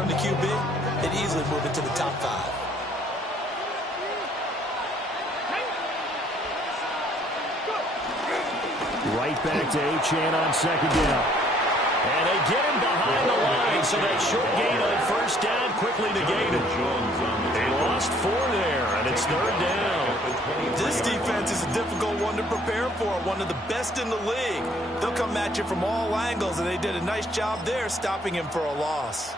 on the QB, it easily move into the top 5. Right back to Achane on second down. And they get him behind the line, so that short gain on first down quickly negated. They lost 4 there, and it's third down. This defense is a difficult one to prepare for, one of the best in the league. They'll come at you from all angles, and they did a nice job there stopping him for a loss.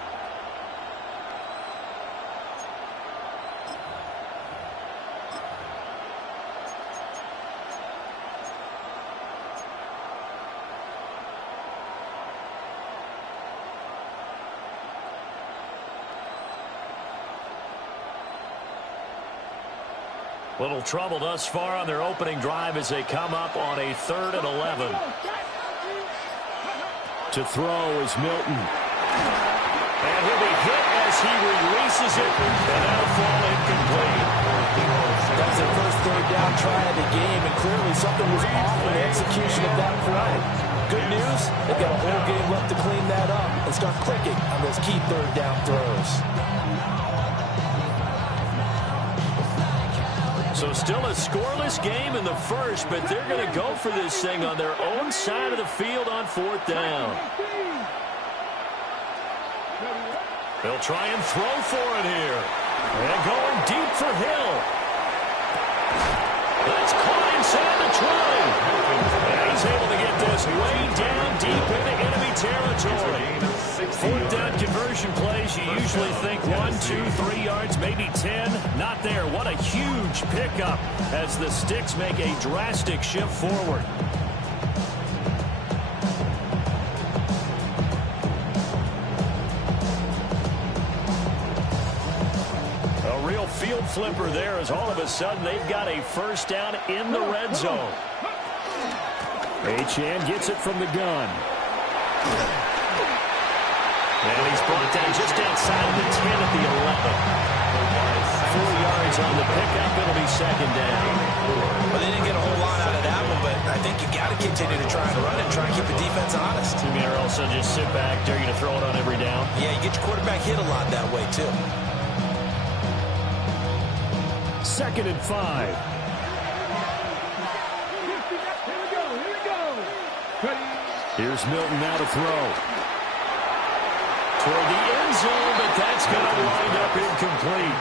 Little trouble thus far on their opening drive as they come up on a 3rd and 11. To throw is Milton. And he'll be hit as he releases it, and that'll fall incomplete. That was their first third down try of the game, and clearly something was off in the execution of that play. Good news, they've got a whole game left to clean that up and start clicking on those key third down throws. So still a scoreless game in the first, but they're going to go for this thing on their own side of the field on 4th down. They'll try and throw for it here. And going deep for Hill. That's caught inside the 20. And he's able to get this way down deep into enemy territory. 4th down conversion plays, you usually think 1, 2, 3 yards, maybe 10. Not there. What a huge pickup as the Sticks make a drastic shift forward. A real field flipper there as all of a sudden they've got a first down in the red zone. Achane gets it from the gun. And he's brought down just outside of the 10 at the 11. 4 yards on the pickup. It'll be second down. Well, they didn't get a whole lot out of that one, but I think you got to continue to try and run it and try and keep the defense honest. You mean, or also just sit back, dare you to throw it on every down? Yeah, you get your quarterback hit a lot that way, too. 2nd and 5. Here's Milton now to throw. Toward the end zone, but that's going to wind up incomplete.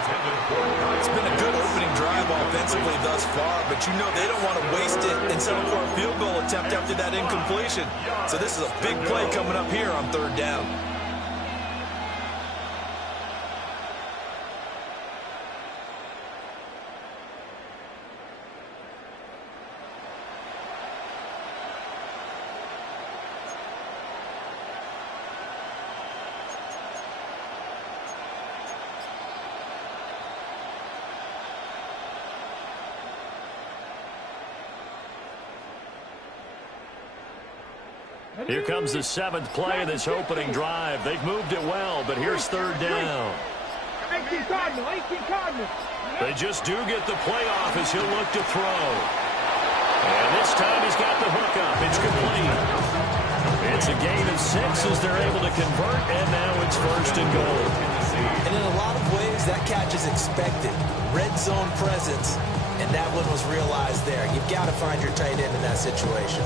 It's been a good opening drive offensively thus far, but you know they don't want to waste it and settle for a field goal attempt after that incompletion. So this is a big play coming up here on 3rd down. Here comes the 7th play of this opening drive. They've moved it well, but here's 3rd down. They just do get the play off as he'll look to throw. And this time he's got the hook up. It's complete. It's a gain of 6 as they're able to convert, and now it's 1st and goal. And in a lot of ways, that catch is expected. Red zone presence, and that one was realized there. You've got to find your tight end in that situation.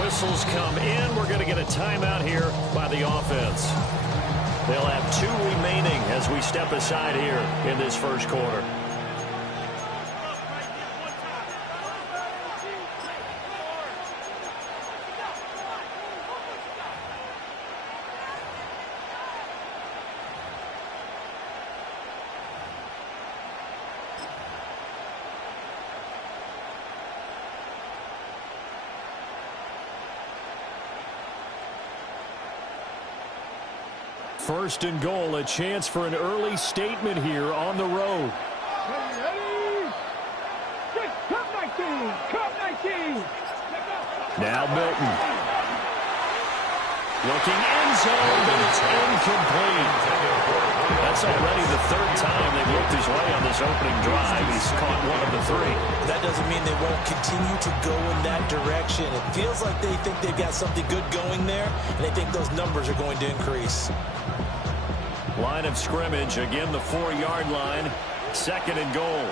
Whistles come in. We're going to get a timeout here by the offense. They'll have 2 remaining as we step aside here in this first quarter. First and goal, a chance for an early statement here on the road. Now Milton. Looking end zone, but it's incomplete. That's already the third time they've looked his way on this opening drive. He's caught one of the three. That doesn't mean they won't continue to go in that direction. It feels like they think they've got something good going there, and they think those numbers are going to increase. Line of scrimmage, again the 4-yard line. Second and goal.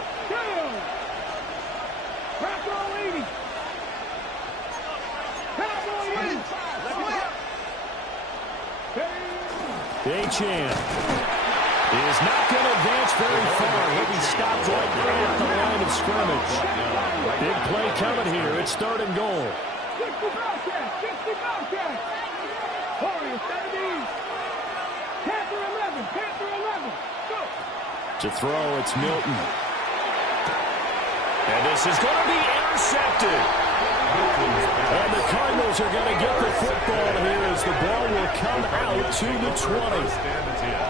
Achane is not going to advance very far. He'll be stopped right there at the line of scrimmage. Big play coming here. It's third and goal. To throw, it's Milton. And this is going to be intercepted. And the Cardinals are going to get the football here as the ball will come out to the 20.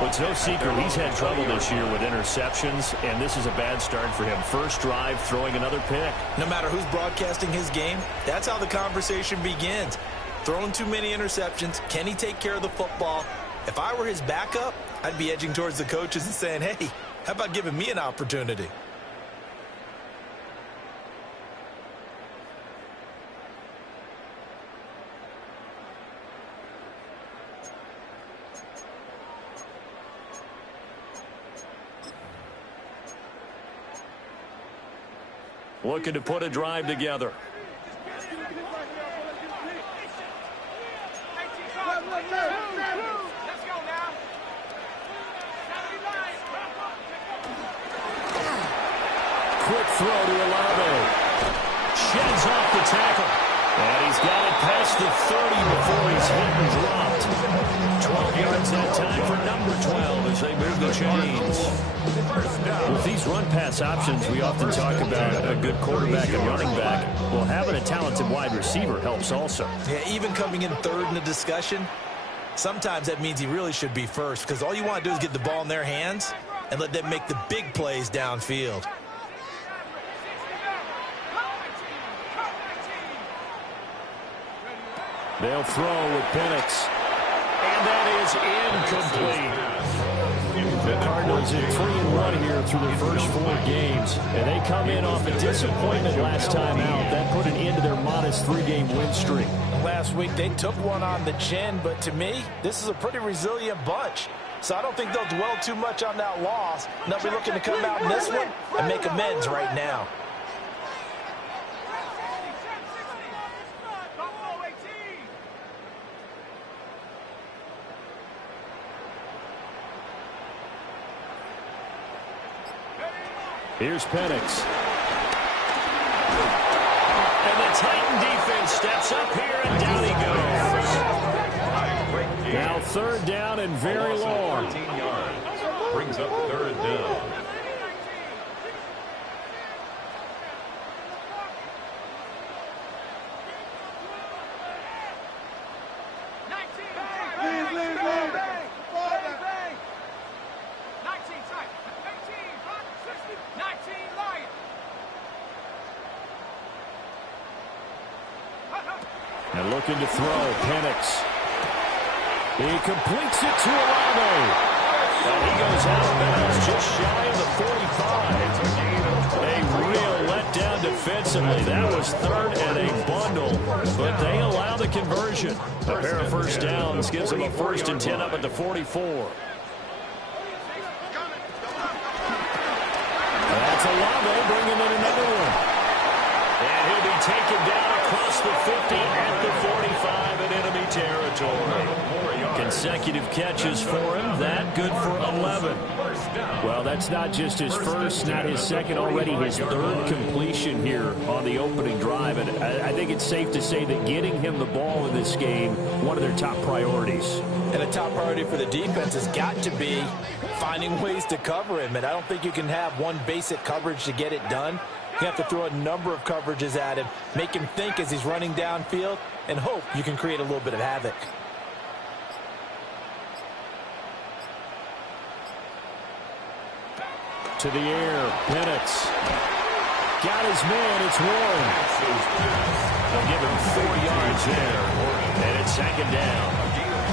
Well, it's no secret he's had trouble this year with interceptions, and this is a bad start for him. First drive, throwing another pick. No matter who's broadcasting his game, that's how the conversation begins. Throwing too many interceptions. Can he take care of the football? If I were his backup, I'd be edging towards the coaches and saying, hey, how about giving me an opportunity? Looking to put a drive together. Quick throw to Olave. Sheds off the tackle. And he's got it past the 30 before he's hit and dropped. 12 yards that time for number 12 as they move the chains. With these run-pass options, we often talk about a good quarterback and running back. Well, having a talented wide receiver helps also. Yeah, even coming in third in the discussion, sometimes that means he really should be first because all you want to do is get the ball in their hands and let them make the big plays downfield. They'll throw with Penix. And that is incomplete. The Cardinals in 3-1 here through their first 4 games. And they come in off a disappointment last time out. That put an end to their modest 3-game win streak. Last week they took one on the chin, but to me, this is a pretty resilient bunch. So I don't think they'll dwell too much on that loss. And they'll be looking to come out in this one and make amends right now. Here's Penix. And the Titan defense steps up here, and down he goes. Now third down and very long. 13 yards. Brings up third down. And looking to throw, Penix. He completes it to Olave. And he goes out of bounds just shy of the 45. A real letdown defensively. That was third and a bundle, but they allow the conversion. A pair of first downs gives them a 1st and 10 up at the 44. That's Olave bringing in another one. And he'll be taken down across the 50 at the 45 in enemy territory. Consecutive catches for him. That good for 11. Well, that's not just his first, not his second, already his third completion here on the opening drive. And I think it's safe to say that getting him the ball in this game, one of their top priorities. And a top priority for the defense has got to be finding ways to cover him. And I don't think you can have one basic coverage to get it done. You have to throw a number of coverages at him, make him think as he's running downfield, and hope you can create a little bit of havoc. To the air, Penix. Got his man, it's Warren. They'll give him 4 yards there, and it's second down.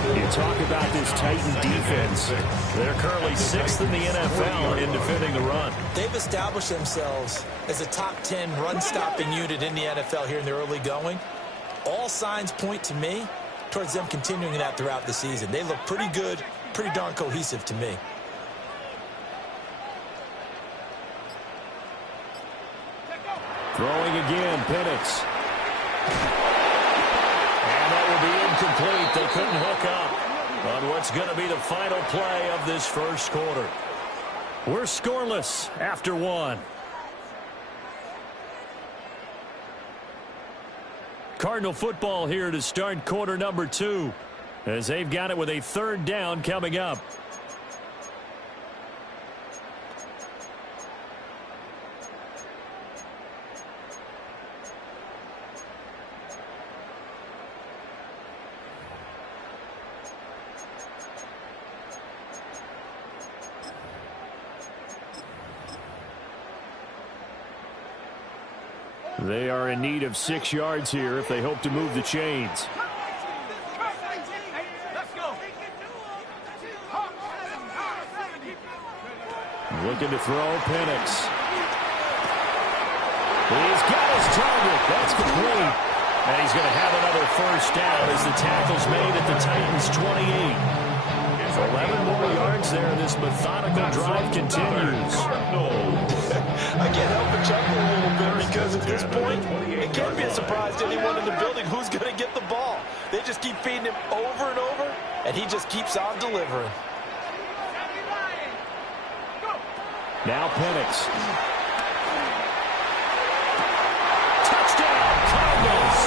You talk about this Titan defense. They're currently 6th in the NFL in defending the run. They've established themselves as a top 10 run-stopping unit in the NFL here in the early going. All signs point to me towards them continuing that throughout the season. They look pretty good, pretty darn cohesive to me. Throwing again, Penix. And that will be incomplete. They couldn't hook up on what's going to be the final play of this first quarter. We're scoreless after one. Cardinal football here to start quarter number 2, as they've got it with a 3rd down coming up. They are in need of 6 yards here if they hope to move the chains. Looking to throw, Penix. He's got his target. That's complete. And he's going to have another first down as the tackle's made at the Titans' 28. 11 more yards there. This methodical drive continues. I can't help but chuckle a little bit because at this point, it can't be a surprise to anyone in the building who's going to get the ball. They just keep feeding him over and over, and he just keeps on delivering. Now Penix. Touchdown, Cardinals.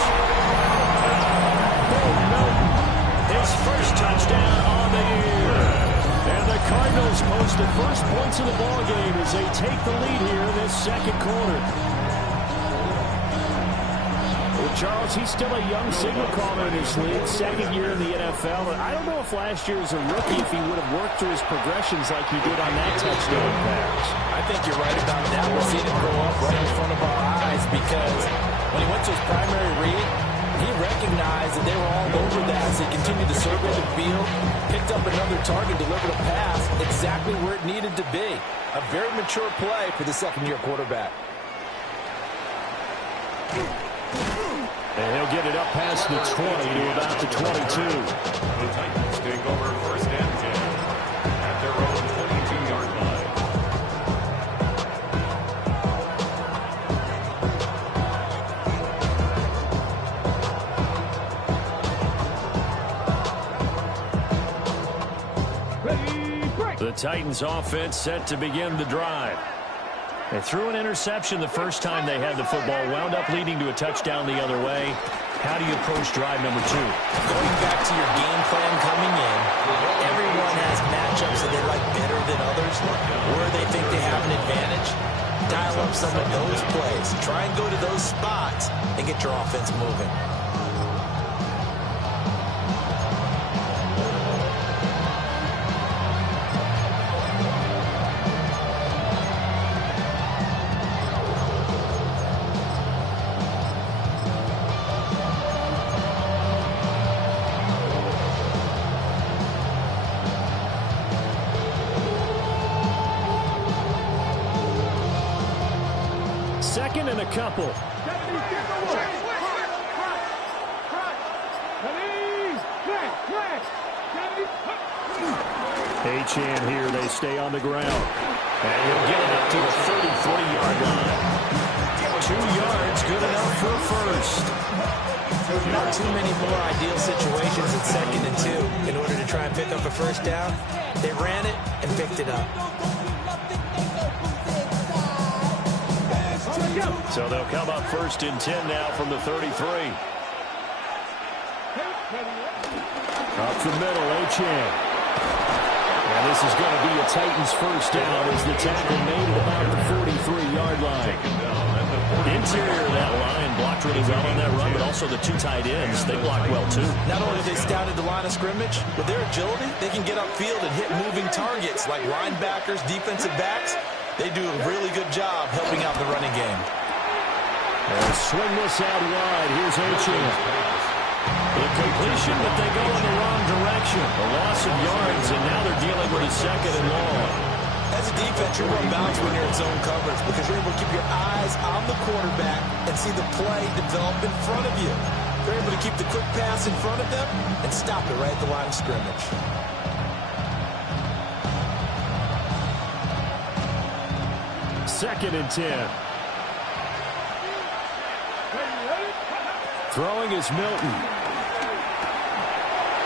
His first touchdown on the year. And the Cardinals post the first points of the ball game as they take the lead here in this second quarter. Well, Charles, he's still a young signal caller in this league, 2nd year in the NFL. I don't know if last year as a rookie, if he would have worked through his progressions like he did on that touchdown pass. I think you're right about that. We'll see him grow up right in front of our eyes because when he went to his primary read, he recognized that they were all over that, so he continued to survey the field, picked up another target, delivered a pass exactly where it needed to be. A very mature play for the 2nd-year quarterback. And he'll get it up past the 20 to about the 22. The Titans take over 1st and 10 at their own 22-yard line. The Titans offense set to begin the drive. They threw an interception the first time they had the football, wound up leading to a touchdown the other way. How do you approach drive number 2? Going back to your game plan coming in, everyone has matchups that they like better than others, where they think they have an advantage. Dial up some of those plays. Try and go to those spots and get your offense moving. Second and a couple. H-Chan here, they stay on the ground. And he'll get it up to the 33-yard line. 2 yards, good enough for a first. Not too many more ideal situations at 2nd and 2 in order to try and pick up a first down. They ran it and picked it up. So they'll come up 1st and 10 now from the 33. Up the middle, H-Chan. And this is going to be a Titans first down as the tackle made at about the 43-yard line. Interior of that line blocked really well on that run, but also the 2 tight ends, they blocked well too. Not only have they scouted the line of scrimmage, with their agility, they can get upfield and hit moving targets like linebackers, defensive backs. They do a really good job helping out the running game. And swing this out wide. Here's H-Chan. The completion, but they go in the wrong direction. completion. A loss of yards, and now they're dealing with a second and long. As a defense, you're going to bounce when you're in zone coverage because you're able to keep your eyes on the quarterback and see the play develop in front of you. They're able to keep the quick pass in front of them and stop it right at the line of scrimmage. Second and 10. Throwing is Milton.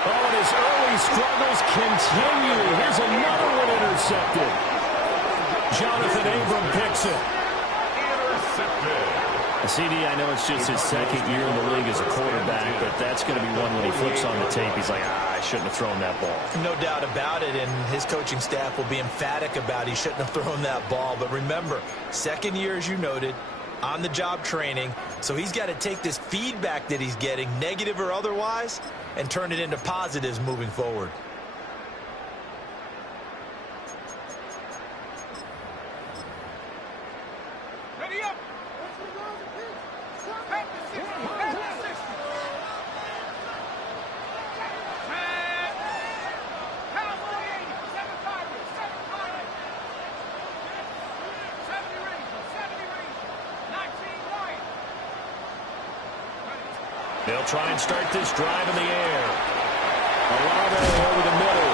Oh, and his early struggles continue. Here's another one intercepted. Jonathan Abram picks it. CD, I know it's just his second year in the league as a quarterback, but that's going to be one when he flips on the tape. He's like, I shouldn't have thrown that ball. No doubt about it, and his coaching staff will be emphatic about he shouldn't have thrown that ball. But remember, second year, as you noted, on-the-job training, so he's got to take this feedback that he's getting, negative or otherwise, and turn it into positives moving forward. They'll try and start this drive in the air. Olave over the middle.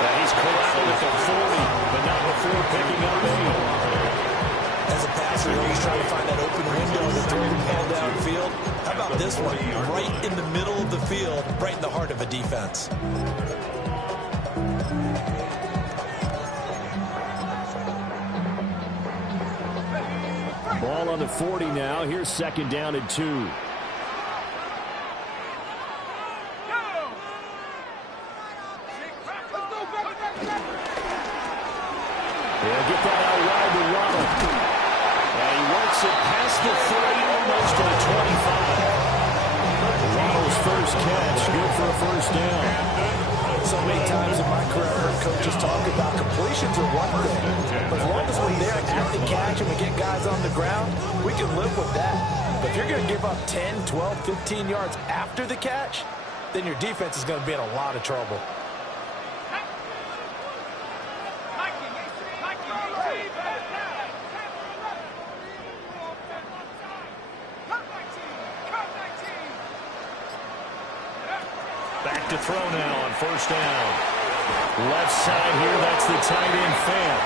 And he's corralled at the 40, but not before picking up 8. As a passer, you're always trying to find that open window to throw the ball downfield. How about this one? Right in the middle of the field, right in the heart of a defense. Ball on the 40 now. Here's second down and 2. They'll get that out wide to Waddle. And he works it past the 30, almost to the 25. Waddle's first catch, good for a first down. So many times in my career, I heard coaches talk about completions are one thing. But as long as we're there at the catch and we get guys on the ground, we can live with that. But if you're going to give up 10, 12, 15 yards after the catch, then your defense is going to be in a lot of trouble. Back to throw now on first down. Left side here, that's the tight end Fan.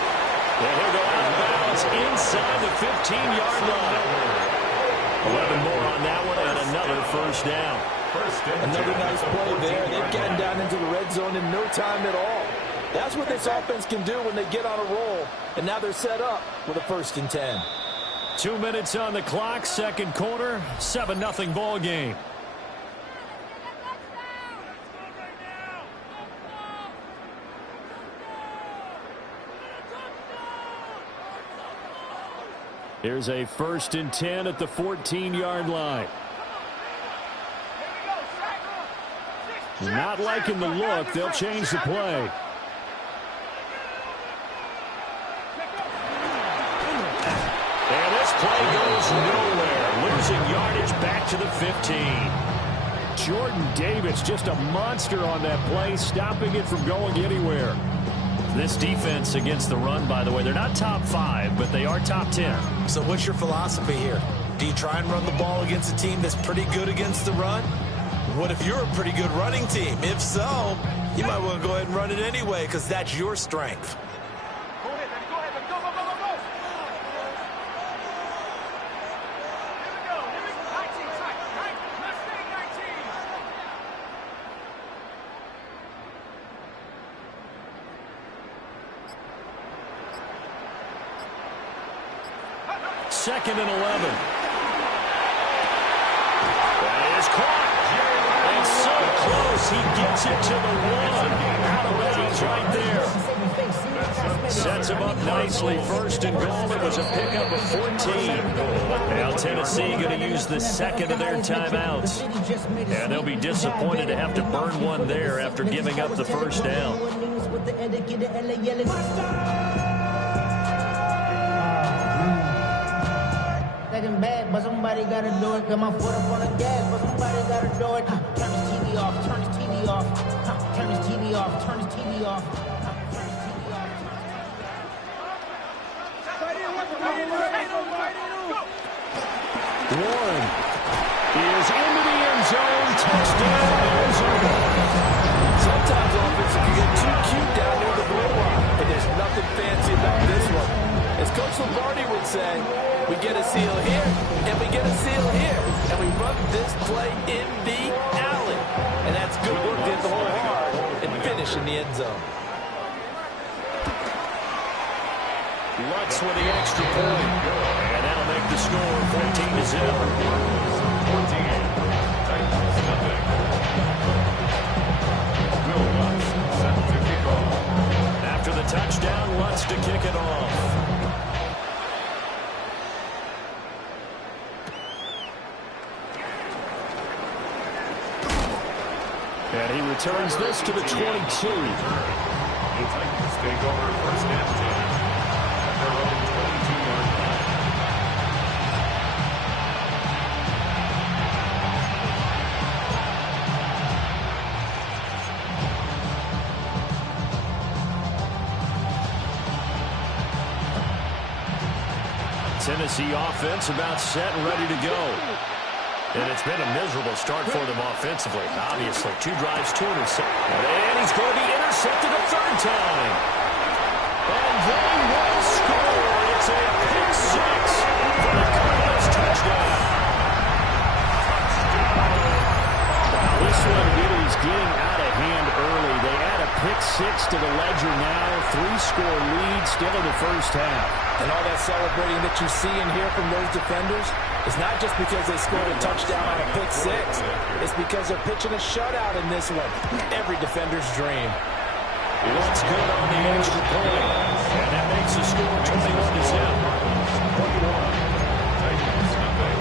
And he'll go out of bounds inside the 15-yard line. 11 more on that one and another first down. Another nice play there. They've gotten down into the red zone in no time at all. That's what this offense can do when they get on a roll. And now they're set up with a 1st and 10. 2 minutes on the clock, second quarter, 7-0 ball game. Here's a 1st and 10 at the 14-yard line. Not liking the look. They'll change the play. And this play goes nowhere. Losing yardage back to the 15. Jordan Davis, just a monster on that play, stopping it from going anywhere. This defense against the run, by the way, they're not top 5, but they are top 10. So what's your philosophy here? Do you try and run the ball against a team that's pretty good against the run? What if you're a pretty good running team? If so, you might want to go ahead and run it anyway because that's your strength. Go ahead, go ahead, go, go, go, go, go. Here we go. 19, side. Let's stay 19. Second and 11. That is caught. And so close, he gets it to the 1. Out of bounds right there. Sets him up nicely. 1st and goal. It was a pickup of 14. Now Tennessee going to use the second of their timeouts. And they'll be disappointed to have to burn one there after giving up the first down. Bad, but somebody gotta do it. Got my foot up on the gas, but somebody gotta do it. Turn this TV off, turn this TV off. Turn this TV off. Warren is into the end zone. Touchdown, Arizona. Sometimes offense can get too cute down near the blue line, but there's nothing fancy about this one. As Coach Lombardi would say, we get a seal here, and we get a seal here, and we run this play in the alley. And that's good work to hit the hole hard and finish in the end zone. Lutz with the extra point. And that'll make the score 14-0. 14. Titans nothing. Will Lutz set to kick off. After the touchdown, Lutz to kick it off. And he returns this to the 22. The Titans take over first and 10 at their own 22-yard line. Tennessee offense about set and ready to go. And it's been a miserable start for them offensively. Obviously, 2 drives, 2 interceptions. And he's going to be intercepted a third time. And they will score. It's a pick 6 for the Cardinals touchdown. Wow, this one really is getting out of hand early. They add a pick 6 to the ledger now. 3-score lead still in the first half. And all that celebrating that you see and hear from those defenders is not just because they scored a touchdown on a pick 6. It's because they're pitching a shutout in this one. Every defender's dream. Lutz good on the extra point. And that makes the score 21-0. 21. Titans nothing.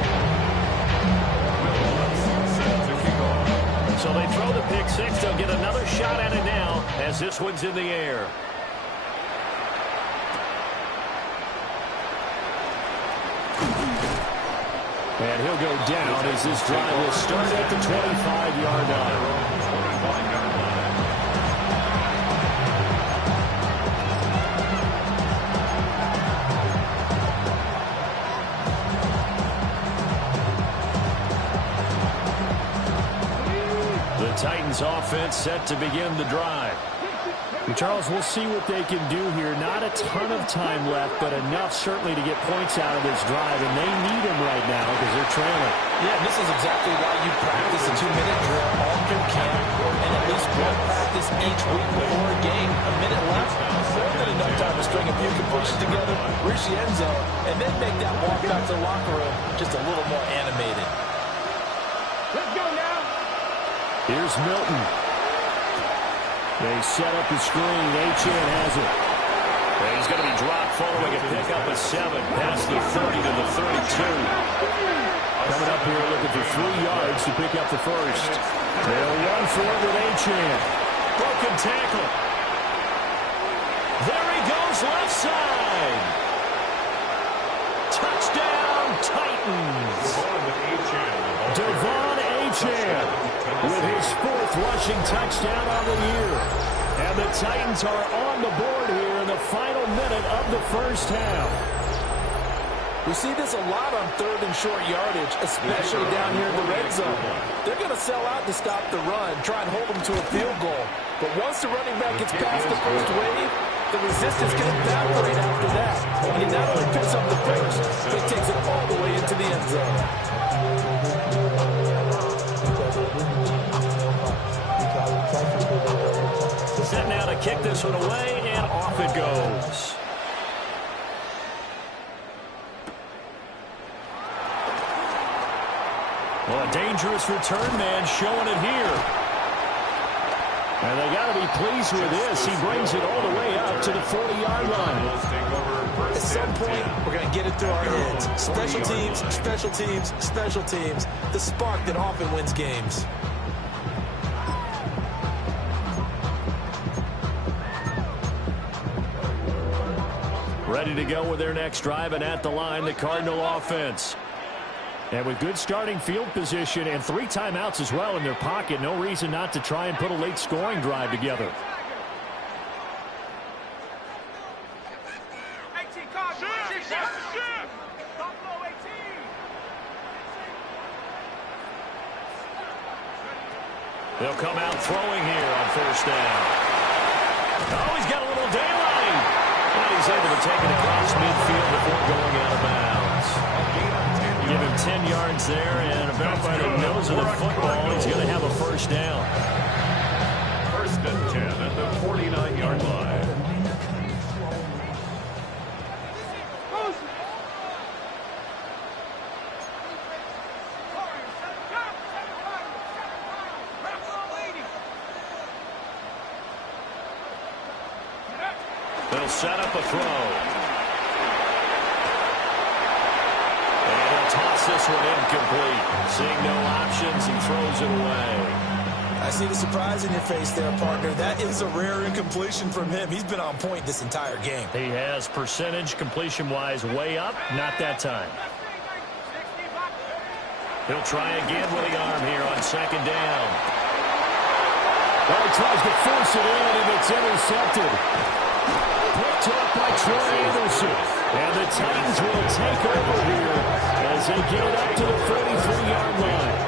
Will Lutz set to kick off. So they throw the pick 6. They'll get another shot at it now as this one's in the air. And he'll go down as this drive will start at the 25-yard line. 25-yard line. The Titans offense set to begin the drive. Charles, we'll see what they can do here. Not a ton of time left, but enough certainly to get points out of this drive, and they need them right now because they're trailing. Yeah, this is exactly why you practice a 2-minute drill all through camp and at least one practice each week before a game. A minute left, more than enough time to string a few completions together, reach the end zone, and then make that walk back to the locker room just a little more animated. Let's go now. Here's Milton. They set up the screen. Achane has it. And he's going to be dropped following a pickup of 7 past the 30 to the 32. Coming up here looking for 3 yards to pick up the first. They'll run for it with Achane. Broken tackle. There he goes left side. Touchdown Titans. Devon Achane with his 4th rushing touchdown on the year. And the Titans are on the board here in the final minute of the first half. We see this a lot on 3rd and short yardage, especially down here in the red zone. They're going to sell out to stop the run, try and hold them to a field goal. But once the running back gets past the first wave, the resistance can evaporate after that. And he not only picks up the first, but he takes it all the way into the end zone. Set now to kick this one away, and off it goes. Well, a dangerous return man showing it here. And they got to be pleased with this. He brings it all the way up to the 40-yard line. At some point, we're going to get it through our heads. Special teams, special teams, special teams. The spark that often wins games. Ready to go with their next drive, and at the line, the Cardinal offense. And with good starting field position and 3 timeouts as well in their pocket, no reason not to try and put a late scoring drive together. They'll come out throwing here on first down. Oh, he's got a little daylight. And he's able to take it across midfield before going out of bounds. Give him 10 yards there, and about by the nose of the football, he's going to have a first down. First and 10 at the 49-yard line. They'll set up a throw. And he'll toss this one incomplete. Seeing no options, he throws it away. I see the surprise in your face there, partner. That is a rare incompletion from him. He's been on point this entire game. He has percentage completion-wise way up. Not that time. He'll try again with the arm here on second down. Well, he tries to force it in, and it's intercepted. Picked up by Troy Anderson. And the Titans will take over here as they get it up to the 43-yard line.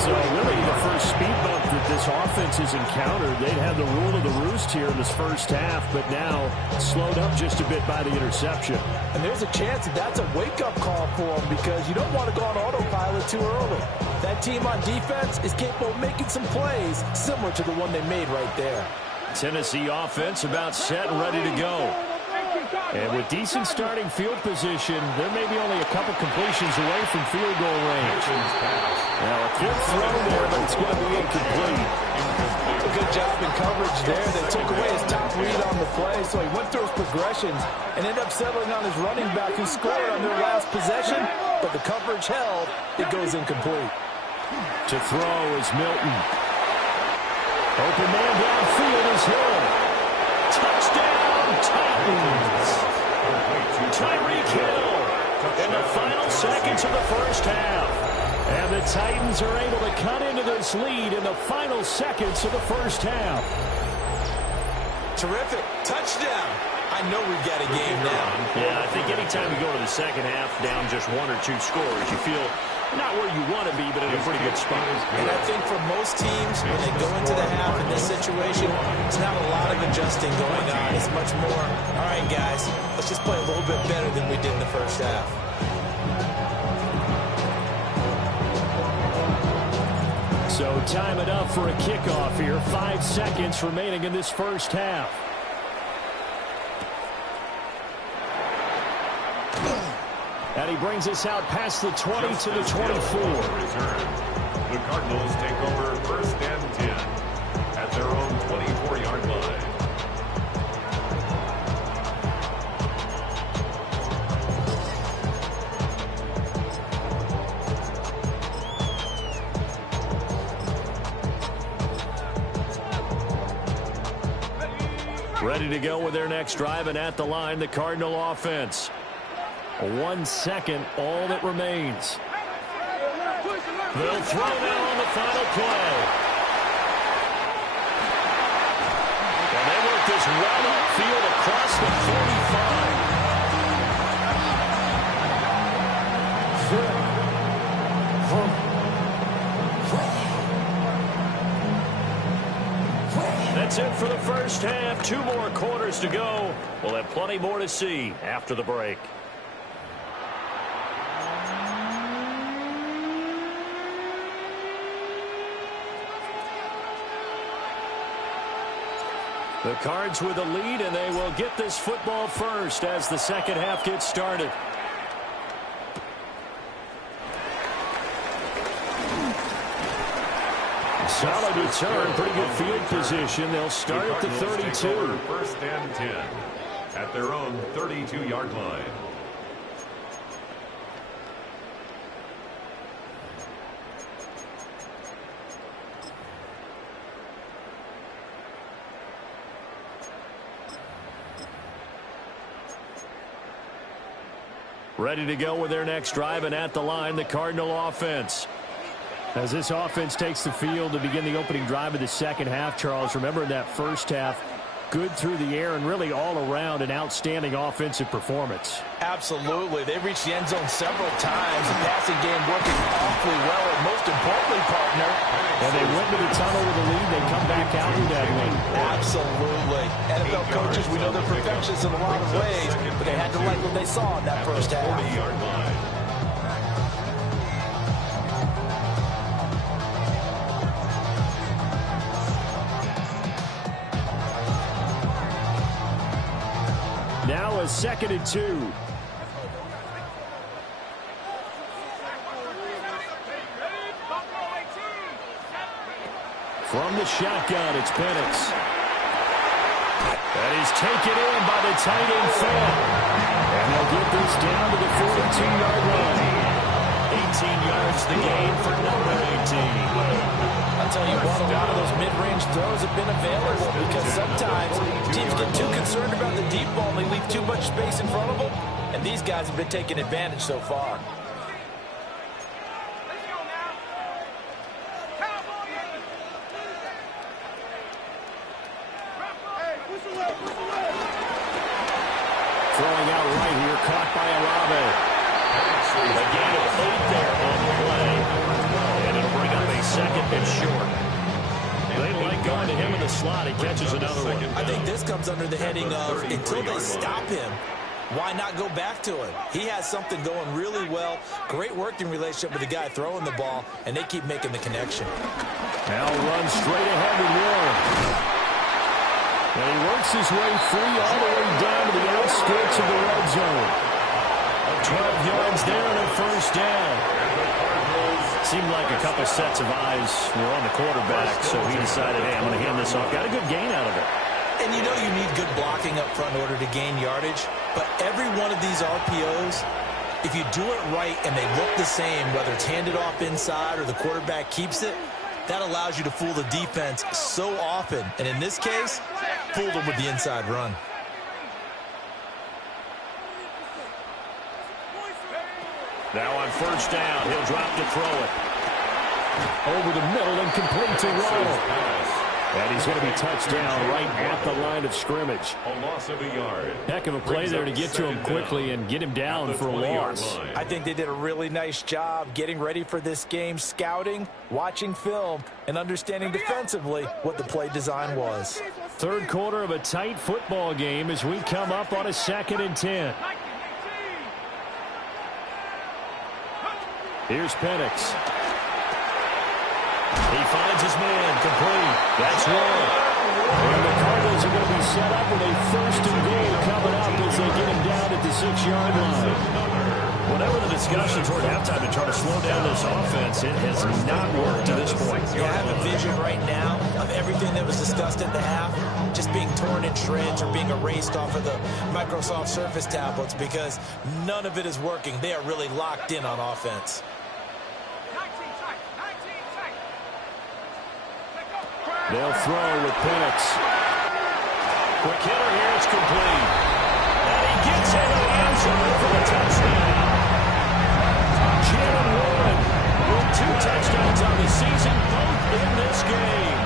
So really the first speed bump that this offense has encountered. They'd had the rule of the roost here in this first half, but now slowed up just a bit by the interception. And there's a chance that that's a wake-up call for them because you don't want to go on autopilot too early. That team on defense is capable of making some plays similar to the one they made right there. Tennessee offense about set and ready to go. And with decent starting field position, there may be only a couple completions away from field goal range. Now a good throw there, but it's going to be incomplete. A good job in coverage there. They took away his top read on the play, so he went through his progressions and ended up settling on his running back who scored on their last possession, but the coverage held. It goes incomplete. To throw is Milton. Open man downfield is Hill. Touchdown, Titans. Tyreek Hill in the final seconds of the first half. And the Titans are able to cut into this lead in the final seconds of the first half. Terrific. Touchdown. I know we've got a game now. Yeah, I think anytime you go to the second half down just one or two scores, you feel not where you want to be, but in a pretty good spot. And I think for most teams, when they go into the half in this situation, it's not a lot of adjusting going on. It's much more, all right, guys, let's just play a little bit better than we did in the first half. So time it up for a kickoff here. 5 seconds remaining in this first half. And he brings us out past the 20 to the 24. The Cardinals take over first and 10 at their own 24-yard line. Ready to go with their next drive, and at the line, the Cardinal offense. 1 second, all that remains. They'll throw now on the final play. And they work this well upfield across the 45. That's it for the first half. 2 more quarters to go. We'll have plenty more to see after the break. The Cards with a lead, and they will get this football first as the second half gets started. Solid return, pretty good field position. They'll start at the 32. First and 10 at their own 32-yard line. Ready to go with their next drive, and at the line, the Cardinal offense. As this offense takes the field to begin the opening drive of the second half, Charles, remember in that first half, Good through the air and really all around an outstanding offensive performance. Absolutely. They've reached the end zone several times. The passing game working awfully well, and most importantly, partner. And they went to the tunnel with a lead. They come back out with that win. Absolutely. NFL coaches, we know they're perfectionists in a lot of ways, but they had to like what they saw in that first half. 40-yard line. Now a 2nd and 2. From the shotgun, it's Penix. And he's taken in by the tight end Fant. And they'll get this down to the 42-yard line. 18 yards the gain for number 18. I'll tell you what, a lot of those mid-range throws have been available because sometimes teams get too concerned about the deep ball and they leave too much space in front of them, and these guys have been taking advantage so far. Throwing out right here, caught by Olave. A gain of 8 there on the play. And it'll bring up a 2nd and short. They like going to him in the slot. He catches another one. I think this comes under the heading of until they stop him, why not go back to him? He has something going really well. Great working relationship with the guy throwing the ball, and they keep making the connection. Now runs straight ahead with Warren. And he works his way free all the way down to the outskirts of the red zone. 12 yards there and a first down. Seemed like a couple sets of eyes were on the quarterback, so he decided, hey, I'm going to hand this off. Got a good gain out of it. And you know you need good blocking up front in order to gain yardage, but every one of these RPOs, if you do it right and they look the same, whether it's handed off inside or the quarterback keeps it, that allows you to fool the defense so often. And in this case, fooled them with the inside run. Now on first down, he'll drop to throw it. Over the middle and complete to Ronald. And he's going to be touched down right at the line of scrimmage. A loss of a yard. Heck of a play there to get to him quickly and get him down for a loss. I think they did a really nice job getting ready for this game, scouting, watching film, and understanding defensively what the play design was. Third quarter of a tight football game as we come up on a 2nd and 10. Here's Penix. He finds his man, complete. That's one. And the Cardinals are going to be set up with a 1st and goal coming up as they get him down at the 6-yard line. Whatever the discussions were at halftime to try to slow down this offense, it has not worked to this point. Yeah, I have a vision right now of everything that was discussed at the half just being torn in shreds or being erased off of the Microsoft Surface tablets because none of it is working. They are really locked in on offense. They'll throw with Penix. Quick hitter here, it's complete. And he gets into the end zone for the touchdown. Jalen Warren with 2 touchdowns on the season, both in this game.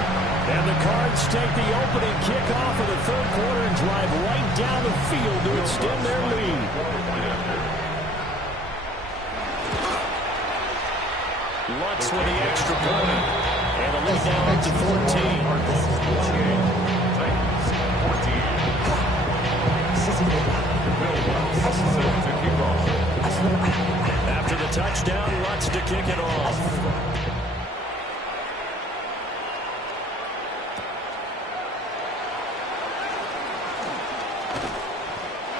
And the Cards take the opening kickoff of the 3rd quarter and drive right down the field to extend their lead. Lutz with the extra point. And a lead now up to 14. After the touchdown, Lutz to kick it off.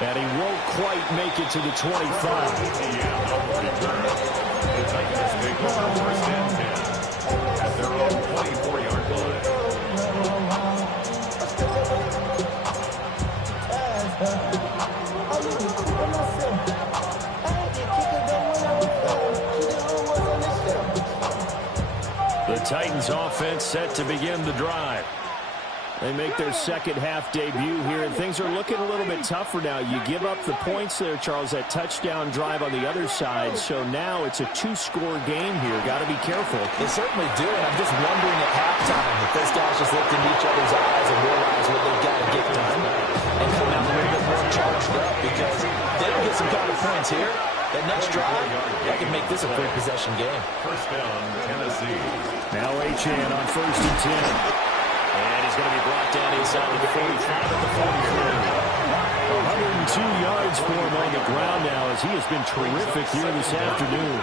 And he won't quite make it to the 25. The Titans take over 1st and 10 at their own 24-yard line. The Titans offense set to begin the drive. They make their 2nd half debut here, and things are looking a little bit tougher now. You give up the points there, Charles, that touchdown drive on the other side. So now it's a 2-score game here. Got to be careful. They certainly do, and I'm just wondering at halftime if those guys just looked in each other's eyes and realized what they've got to get points here. That next drive, that can make this a quick possession game. First down, Tennessee. Now Achane on 1st and 10. And he's going to be brought down inside the 45 at the 102 yards for him on the ground now as he has been terrific here this afternoon.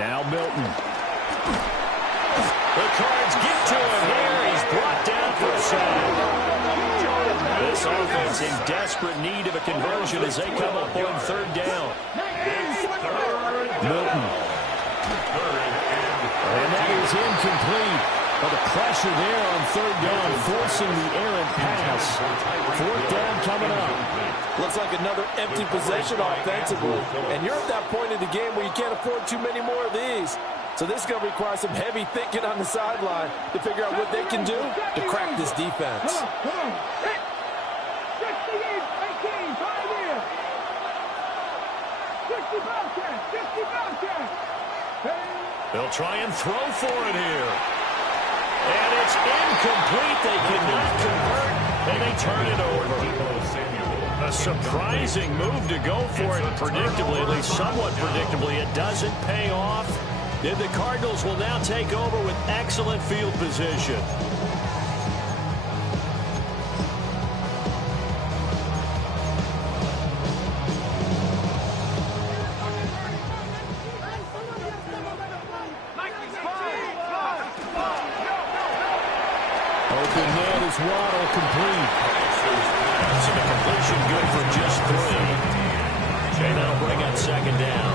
Now Milton. The Cards get to him here. He's brought down for a sack. This offense in desperate need of a conversion as they come up on 3rd down. Milton. And that is incomplete. But the pressure there on 3rd down, forcing the errant pass. 4th down coming up. Looks like another empty possession offensively. And you're at that point in the game where you can't afford too many more of these. So this is going to require some heavy thinking on the sideline to figure out what they can do to crack this defense. They'll try and throw for it here. And it's incomplete. They cannot convert, and they turn it over. A surprising move to go for it predictably, at least somewhat predictably. It doesn't pay off. And the Cardinals will now take over with excellent field position. Open man is Waddle complete. So the completion good for just 3. Okay, that'll bring up 2nd down.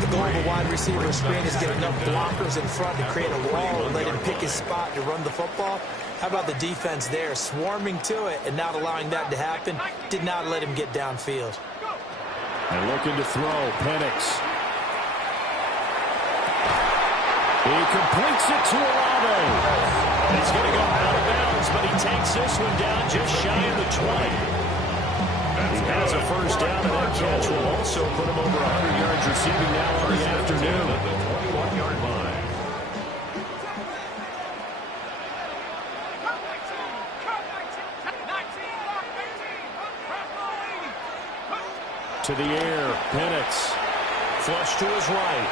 The goal of a wide receiver screen is get enough blockers in front to create a wall and let him pick his spot to run the football. How about the defense there, swarming to it and not allowing that to happen? Did not let him get downfield. And looking to throw, Penix. He completes it to Olave. He's going to go out of bounds, but he takes this one down just shy of the 20. He has a 1st down, and that catch will also put him over 100 yards receiving now on the afternoon. At the 21-yard line. To the air, Penix. Flush to his right.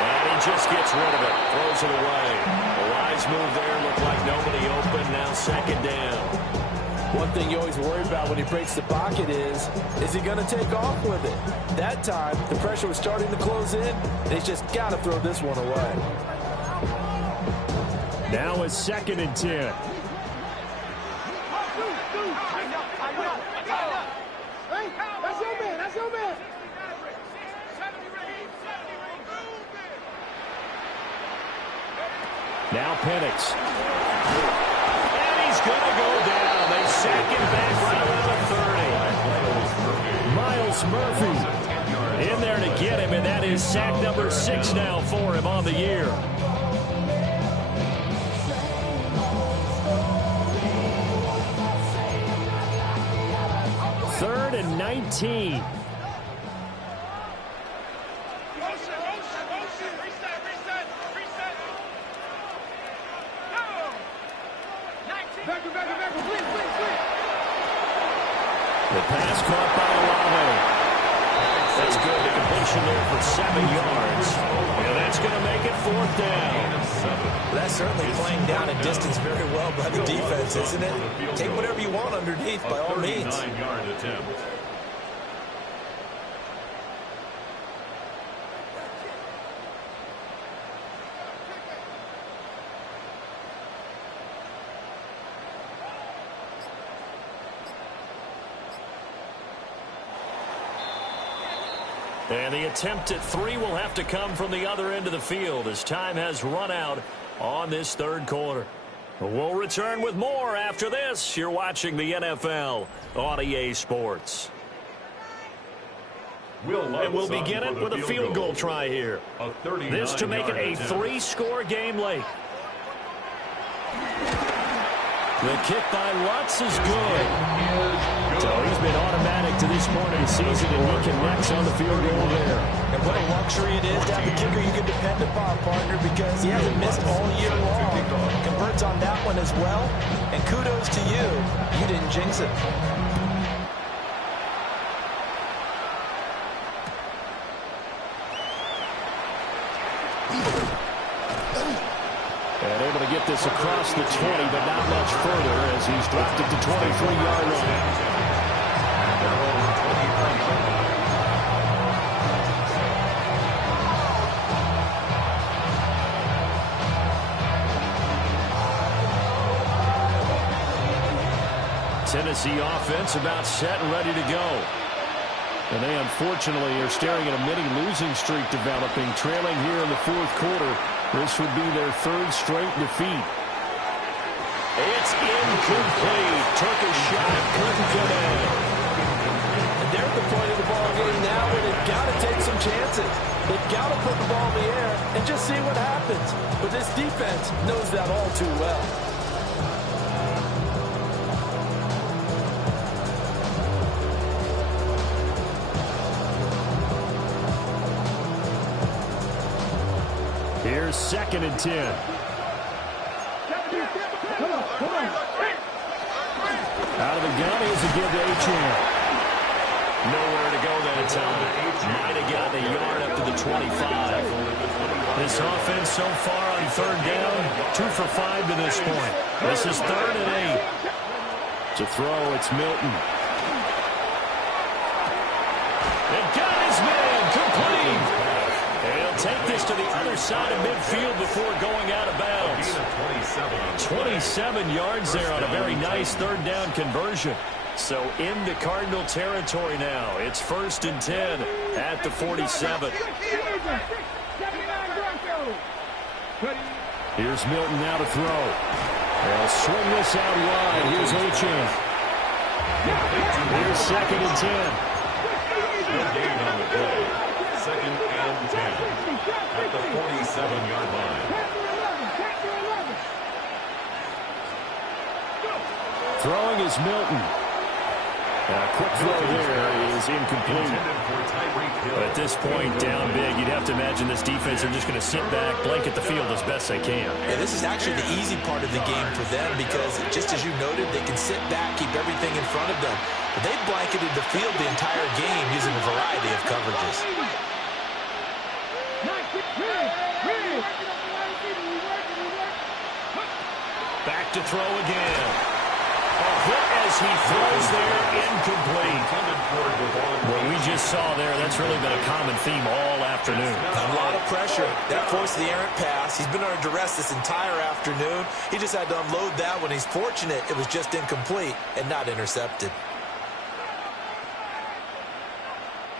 And he just gets rid of it. Throws it away. A wise move there. Looked like nobody open. Now 2nd down. One thing you always worry about when he breaks the pocket is he going to take off with it? That time, the pressure was starting to close in, and he's just got to throw this one away. Now it's 2nd and 10. That's your man. Now Penix. And he's going to go down. They sack him back right around the 30. Miles Murphy in there to get him, and that is sack number 6 now for him on the year. Third and 19. The pass caught by Olave. That's good. The completion there for 7 yards. And that's going to make it 4th down. That's certainly playing down a distance very well by the defense, isn't it? Take whatever you want underneath, by all means. 39-yard attempt. And the attempt at 3 will have to come from the other end of the field as time has run out on this 3rd quarter. We'll return with more after this. You're watching the NFL on EA Sports. And we'll begin it with a field goal try here. This to make it a 3-score game late. The kick by Lutz is good. So he's been automatic to this point of the season, and he connects on the field goal there. And what a luxury it is to have a kicker you can depend upon, partner, because he hasn't missed all year long. Converts on that one as well. And kudos to you. You didn't jinx it. And able to get this across the 20, but not much further as he's dropped it to 23-yard line. Tennessee offense about set and ready to go. And they unfortunately are staring at a mini-losing streak developing, trailing here in the fourth quarter. This would be their third straight defeat. It's incomplete. Took a shot, couldn't get in. And they're at the point of the ball game now where they've got to take some chances. They've got to put the ball in the air and just see what happens. But this defense knows that all too well. Here's 2nd and 10. Out of the gun, here's a give to Achane. Nowhere to go that time. Might have gotten a yard up to the 25. This offense so far on 3rd down, 2 for 5 to this point. This is 3rd and 8. To throw, it's Milton. And got his man, complete. He'll take this to the other side of midfield before going out of bounds. 27 yards there on a very nice 3rd down conversion. So into Cardinal territory now. It's 1st and 10 at the 47. Here's Milton now to throw. They'll swing this out wide. Here's Achane. Here's 2nd and 10. No gain on the play. 2nd and 10 at the 47-yard line. Throwing is Milton. A quick throw there is incomplete. At this point, down big, you'd have to imagine this defense are just going to sit back, blanket the field as best they can. Yeah, this is actually the easy part of the game for them because, just as you noted, they can sit back, keep everything in front of them. But they've blanketed the field the entire game using a variety of coverages. Back to throw again. A hit as he throws there, incomplete. What we just saw there, that's really been a common theme all afternoon. A lot of pressure. That forced the errant pass. He's been under duress this entire afternoon. He just had to unload that one. He's fortunate it was just incomplete and not intercepted.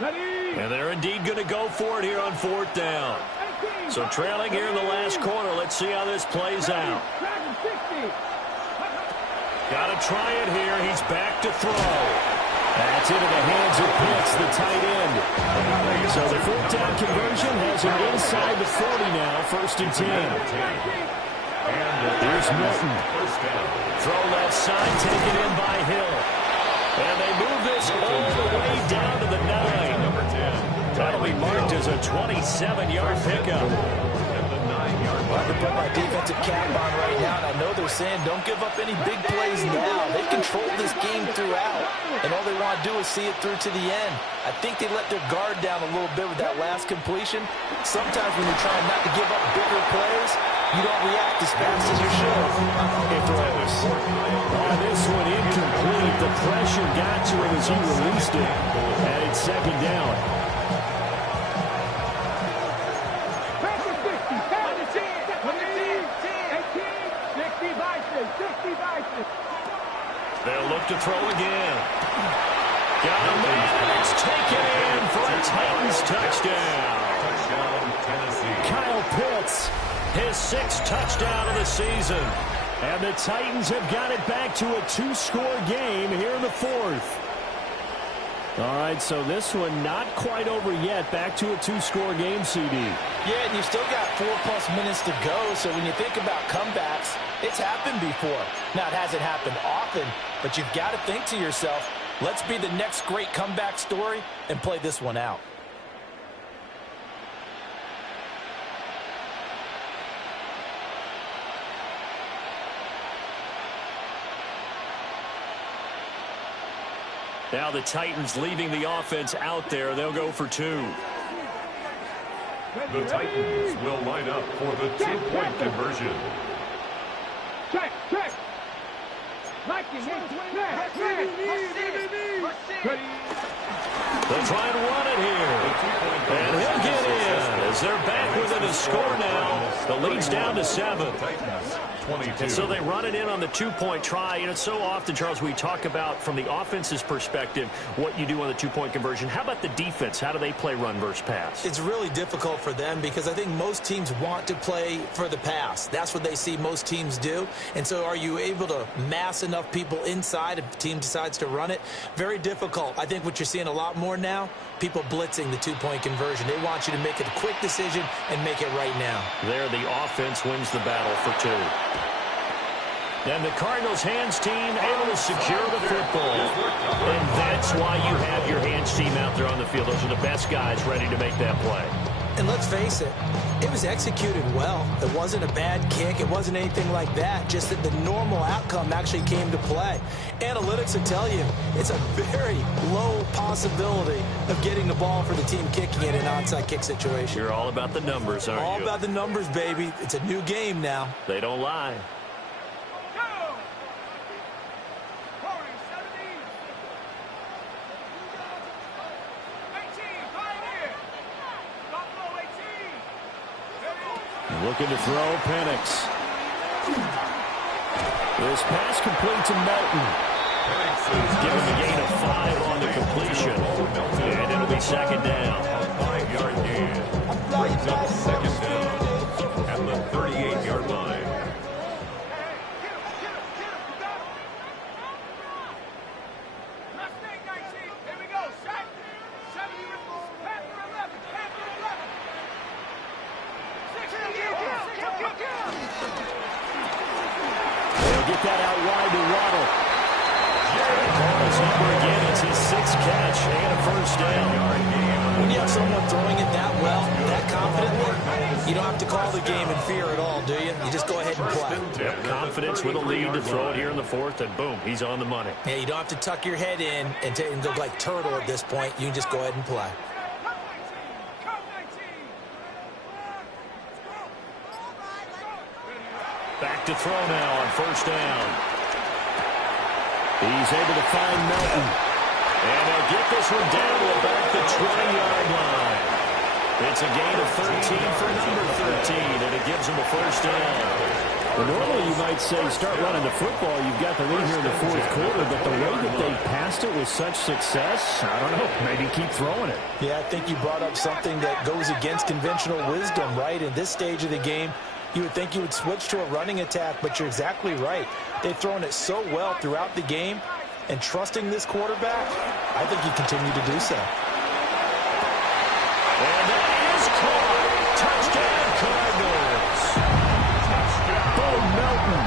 And they're indeed going to go for it here on 4th down. So trailing here in the last quarter. Let's see how this plays out. Got to try it here. He's back to throw. That's into the hands of Pitts, the tight end. So the 4th down conversion has him inside the 40 now, 1st and 10. Here's Milton. Throw left side, taken in by Hill. And they move this all the way down to the 9. Number 10. That'll be marked as a 27-yard pickup. Well, to put my defensive cap on right now, and I know they're saying don't give up any big plays now. They've controlled this game throughout, and all they want to do is see it through to the end. I think they let their guard down a little bit with that last completion. Sometimes when you're trying not to give up bigger plays, you don't react as fast as you should on big throws. This one incomplete. The pressure got to him as he released it, and it's 2nd down. They'll look to throw again. Got him there. It's taken in for a Titans touchdown. Touchdown, Tennessee. Kyle Pitts, his 6th touchdown of the season. And the Titans have got it back to a 2-score game here in the 4th. All right, so this one not quite over yet. Back to a 2-score game, CD. Yeah, and you've still got 4+ minutes to go, so when you think about comebacks, it's happened before. Now, it hasn't happened often, but you've got to think to yourself, Let's be the next great comeback story and play this one out. Now the Titans leaving the offense out there. They'll go for 2. The Titans will line up for the two-point conversion. Check. They'll try and run it here. And he'll get in as they're back within a score now. The lead's down to 7. Titans 22. And so they run it in on the two-point try. And it's so often, Charles, we talk about from the offense's perspective what you do on the two-point conversion. How about the defense? How do they play run versus pass? It's really difficult for them because I think most teams want to play for the pass. That's what they see most teams do. And so are you able to mass enough people inside if the team decides to run it? Very difficult. I think what you're seeing a lot more now, people blitzing the two-point conversion. They want you to make a quick decision and make it right now. There, the offense wins the battle for 2. And the Cardinals' hands team able to secure the football. And that's why you have your hands team out there on the field. Those are the best guys ready to make that play. And let's face it, it was executed well. It wasn't a bad kick. It wasn't anything like that. Just that the normal outcome actually came to play. Analytics will tell you it's a very low possibility of getting the ball for the team kicking it in an onside kick situation. You're all about the numbers, aren't you? All about the numbers, baby. It's a new game now. They don't lie. Looking to throw, Penix. This pass complete to Melton. Give him a gain of 5 on the completion. And it'll be second down. 5-yard gain. Brings up second down at the 38-yard line. They'll get that out wide to Waddle. Cardinals number again. It's his 6th catch and a first down. When you have someone throwing it that well, that confidently, you don't have to call the game in fear at all, do you? You just go ahead and play. Yep, confidence with a lead to throw it here in the 4th, and boom, he's on the money. Yeah, you don't have to tuck your head in and go like turtle at this point. You can just go ahead and play. Back to throw now on first down. He's able to find Melton. And they'll get this one down to about the 20-yard line. It's a gain of 13 for number 13, and it gives him a first down. Well, normally you might say start running the football. You've got the lead here in the 4th quarter, but the way that they passed it with such success, I don't know, maybe keep throwing it. Yeah, I think you brought up something that goes against conventional wisdom, right? In this stage of the game, you would think you would switch to a running attack, but you're exactly right. They've thrown it so well throughout the game, and trusting this quarterback, I think you continue to do so. And that is caught. Touchdown, Cardinals. Boom, Melton.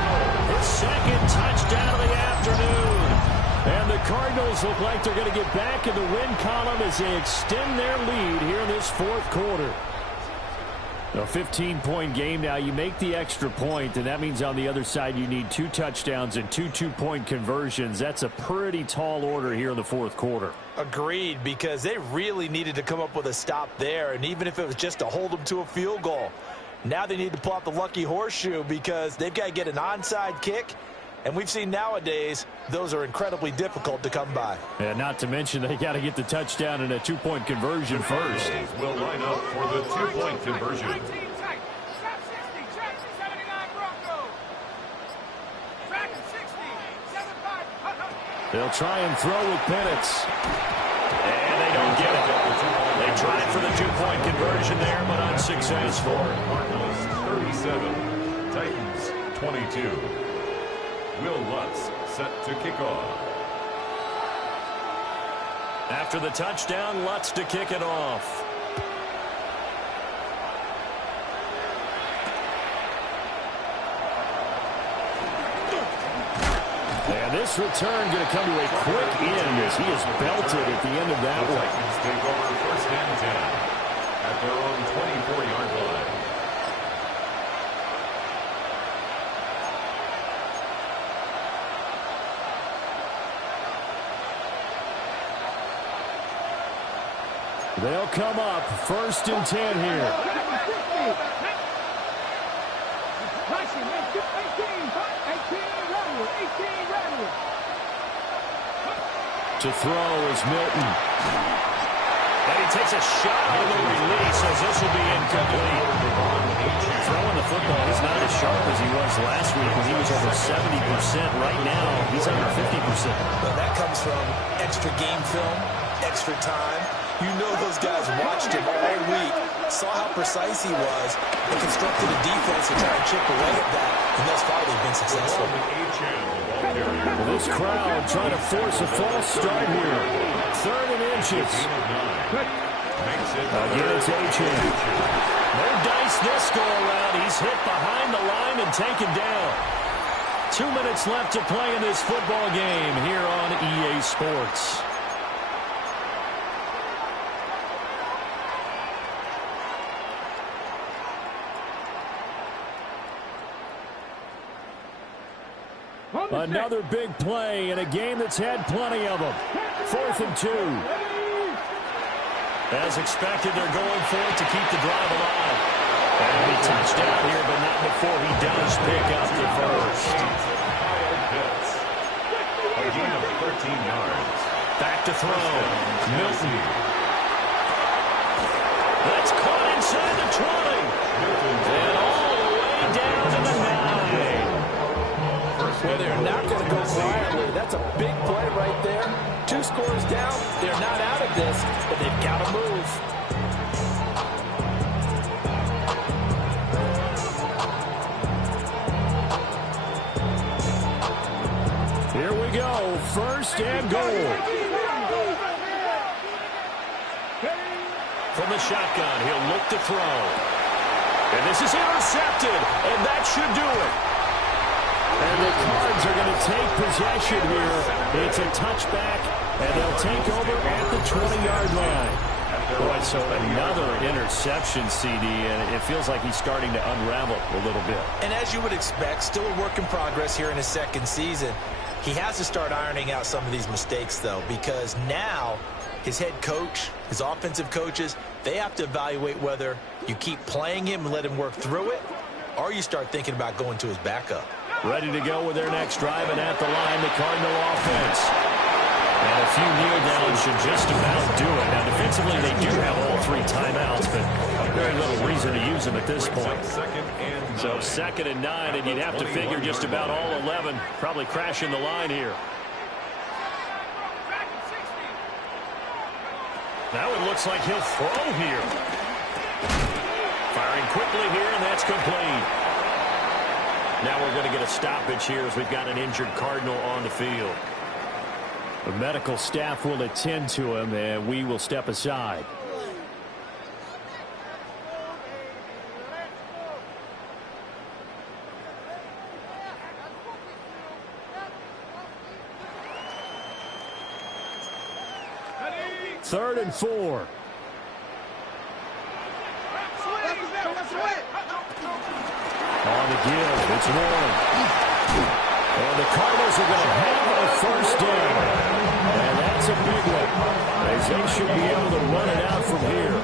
His 2nd touchdown of the afternoon. And the Cardinals look like they're going to get back in the win column as they extend their lead here in this 4th quarter. A 15-point game now. You make the extra point, and that means on the other side you need 2 touchdowns and 2 two-point conversions. That's a pretty tall order here in the 4th quarter. Agreed, because they really needed to come up with a stop there, and even if it was just to hold them to a field goal. Now they need to pull out the lucky horseshoe because they've got to get an onside kick, and we've seen nowadays those are incredibly difficult to come by. And not to mention they got to get the touchdown and a 2-point conversion first. Will line up for the two-point conversion. They'll try and throw with Penix. And they don't get it. They tried for the 2-point conversion there, but unsuccessful. Cardinals 37, Titans 22. Will Lutz set to kick off. After the touchdown, Lutz to kick it off. And this This return going to come to a quick end as he is belted at the end of that one. Titans take over first and 10 at their own 24-yard line. They'll come up first and 10 here. To throw is Milton. And he takes a shot on the release as this will be incomplete. Throwing the football is not as sharp as he was last week when he was over 70%. Right now, he's under 50%. Well, that comes from extra game film, extra time. You know those guys watched him all week, saw how precise he was, and constructed a defense to try and chip away at that, and thus far they've been successful. Well, this crowd trying to force a false start here. 3rd and inches. Again, it's Achan. No dice this go-around. He's hit behind the line and taken down. 2 minutes left to play in this football game here on EA Sports. Another big play in a game that's had plenty of them. 4th and 2. As expected, they're going for it to keep the drive alive. And he touched out here, but not before he does pick up the first. A gain of 13 yards. Back to throw. Milton. That's caught inside the 20. And all the way down to the 9. Well, they're not going to go quietly. That's a big play right there. 2 scores down. They're not out of this, but they've got to move. Here we go. 1st and goal. From the shotgun, he'll look to throw. And this is intercepted, and that should do it. And the Cards are going to take possession here. It's a touchback, and they'll take over at the 20-yard line. Boy, so another interception, CD, and it feels like he's starting to unravel a little bit. And as you would expect, still a work in progress here in his 2nd season. He has to start ironing out some of these mistakes, though, because now his head coach, his offensive coaches, they have to evaluate whether you keep playing him and let him work through it, or you start thinking about going to his backup. Ready to go with their next drive, and at the line, the Cardinal offense. And a few kneel downs should just about do it. Now, defensively, they do have all 3 timeouts, but very little reason to use them at this point. So 2nd and 9, and you'd have to figure just about all 11 probably crashing the line here. Now it looks like he'll throw here. Firing quickly here, and that's complete. Now we're going to get a stoppage here as we've got an injured Cardinal on the field. The medical staff will attend to him, and we will step aside. Third and 4. On the give, it's Warren. And the Cardinals are going to have a first down. And that's a big one, as they should be able to run it out from here.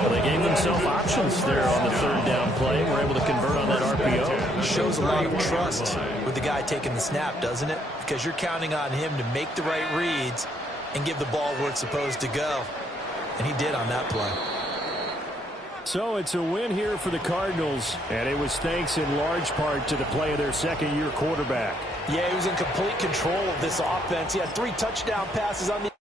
Well, they gave themselves options there on the 3rd down play. We're able to convert on that RPO. Shows a lot of trust with the guy taking the snap, doesn't it? Because you're counting on him to make the right reads and give the ball where it's supposed to go. And he did on that play. So it's a win here for the Cardinals, and it was thanks in large part to the play of their 2nd-year quarterback. Yeah, he was in complete control of this offense. He had 3 touchdown passes on the